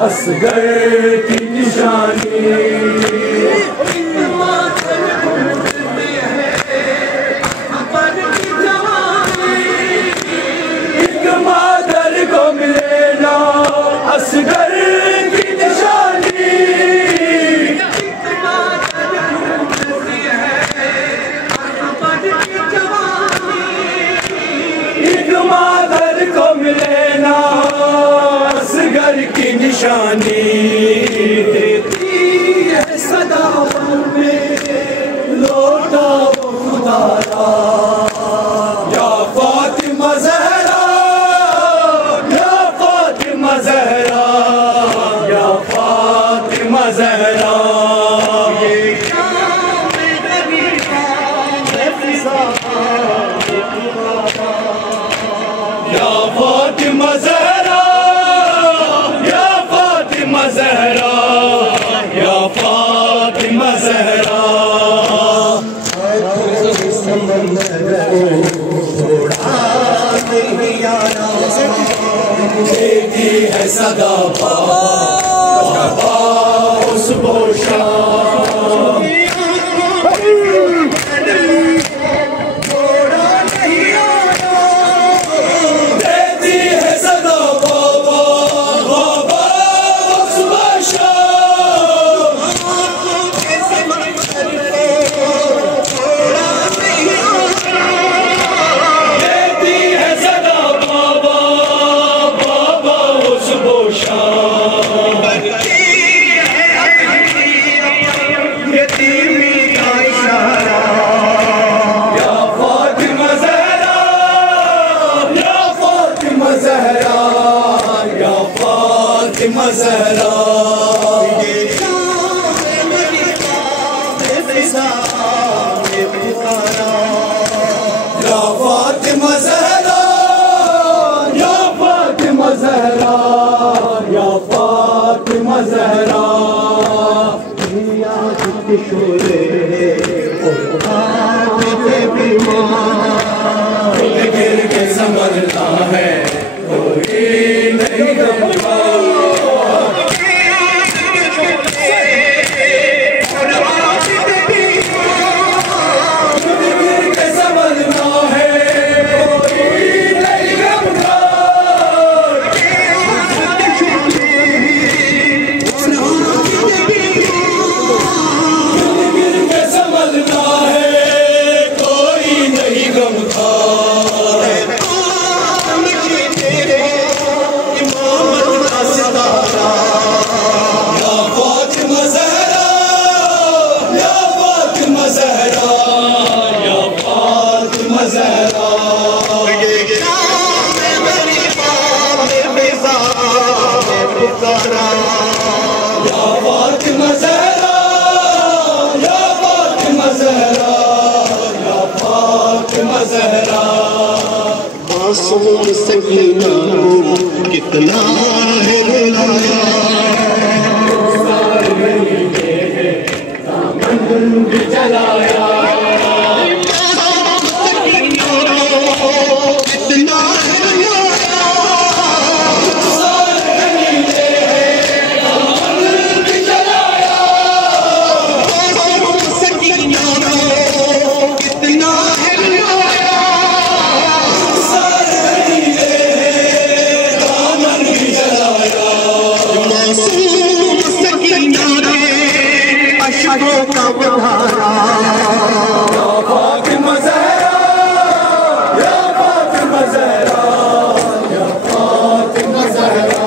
असगर की निशानी। एक मादर को मिले ना असगर की निशानी। एक मादर को मिले ना असगर की निशानी। देती है सदा में लौटा वो खुदारा। या फातिमा ज़हरा, या फातिमा ज़हरा, या फातिमा ज़हरा। या फातिमा ज़हरा, या फातिमा ज़हरा, या फातिमा ज़हरा। देती है सदा उस बोशा। फातिमा ज़हरा, या फातिमा ज़हरा, या फातिमा ज़हरा, या फातिमा ज़हरा। गिर के संभलता है कोई नहीं गमता। मासूम सकीना को कितना है रुलाया। जलाया फातिमा ज़हरा, या फातिमा ज़हरा, या फातिमा ज़हरा।